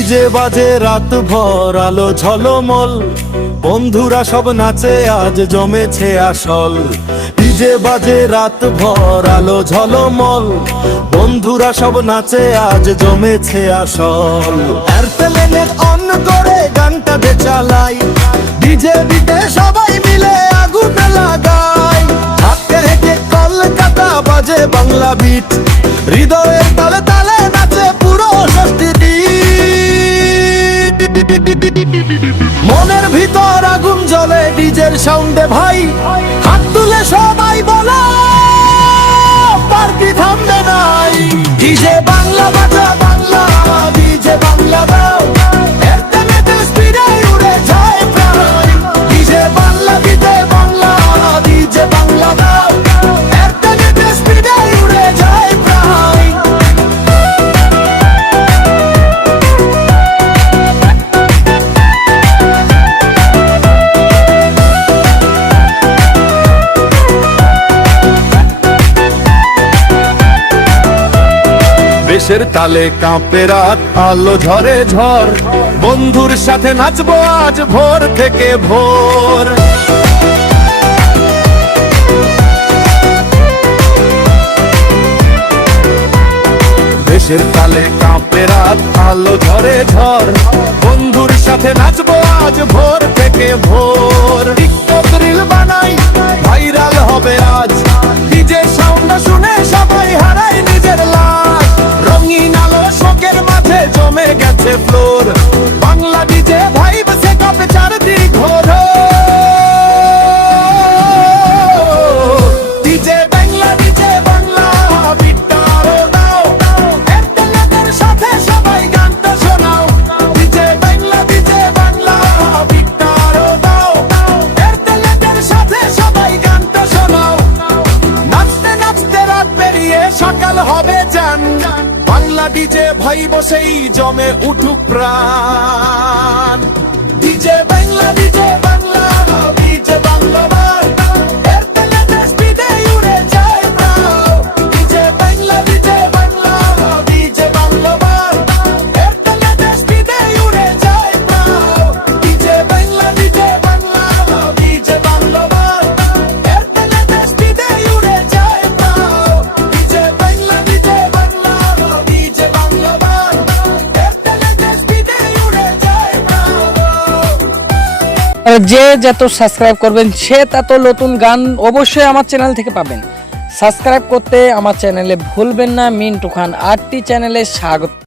DJ বাজে রাত ভর আলো ঝলমল, বন্ধুরা সব নাচে আজ জমেছে আসল। ডিজে বাজে রাত ভর আলো ঝলমল, বন্ধুরা সব নাচে আজ জমেছে আসল। এয়ারপ্লেনে অন করে গানটা দে চালাই, ডিজে বিটে সবাই মিলে আগুন লাগাই। হাতে হেঁটে কলকাতা বাজে বাংলা বিট, হৃদয়ের তালে তালে নাচে পুরো ষষ্ঠী। মনের ভিতর আগুন জ্বলে ডিজের সাউন্ডে ভাই, হাত তুলে সবাই বলো পার্টি থামবে নাই। ডিজে বাংলা বাজা বাংলা, ডিজে বাংলা দাও, এরতেমেতে স্পিডে উড়ে যায় প্রাণ। ডিজে বাংলা ডিজে বাংলা দাও, এরতেমেতে স্পিডে উড়ে যায় প্রাণ। দেশের তালে কাঁপে রাত, আলো ঝরে ঝড়, বন্ধুর সাথে নাচবো আজ ভোর থেকে ভোর। দেশের তালে কাঁপে রাত, আলো ঝরে ঝড়, বন্ধুর সাথে নাচবো আজ ভোর থেকে ভোর। টিকটক রিল বানাই, ভাইরাল হবে আজ, ডিজে সাউন্ড শুনে সবাই হারায় নিজের লাজ। রঙিন আলো শোকের মাঝে জমে গেছে ফ্লোর, বাংলা ডিজে ভাইব সে কাঁপে চারদিক ঘোর। ডিজে বাংলা বিটটা আরো দাও, এরতেলেদের সাথে সবাই গানটা শোনাও। ডিজে বাংলা বিটটা আরো দাও, এরতেলেদের সাথে সবাই গানটা শোনাও। নাচতে নাচতে রাত পেরিয়ে সকাল হবে জান, বাংলা ডিজে ভাই বসেই জমে উঠুক প্রাণ। ডিজে বাংলা ডিজে বাংলা বার, এরতেলেদের স্পিডে উড়ে যায় প্রাণ। ডিজে বাংলা বার, এরতেলেদের স্পিডে উড়ে যায় প্রাণ। ডিজে বাংলা বার, এরতেলেদের স্পিডে উড়ে যায় প্রাণ। ডিজে বাংলা বার, এরতেলেদের স্পিডে উড়ে যায় প্রাণ। যে যত সাবস্ক্রাইব করবেন সে তত নতুন গান অবশ্যই আমার চ্যানেল থেকে পাবেন। সাবস্ক্রাইব করতে আমার চ্যানেলে ভুলবেন না। মিন্টু খান আরটি চ্যানেলে স্বাগত।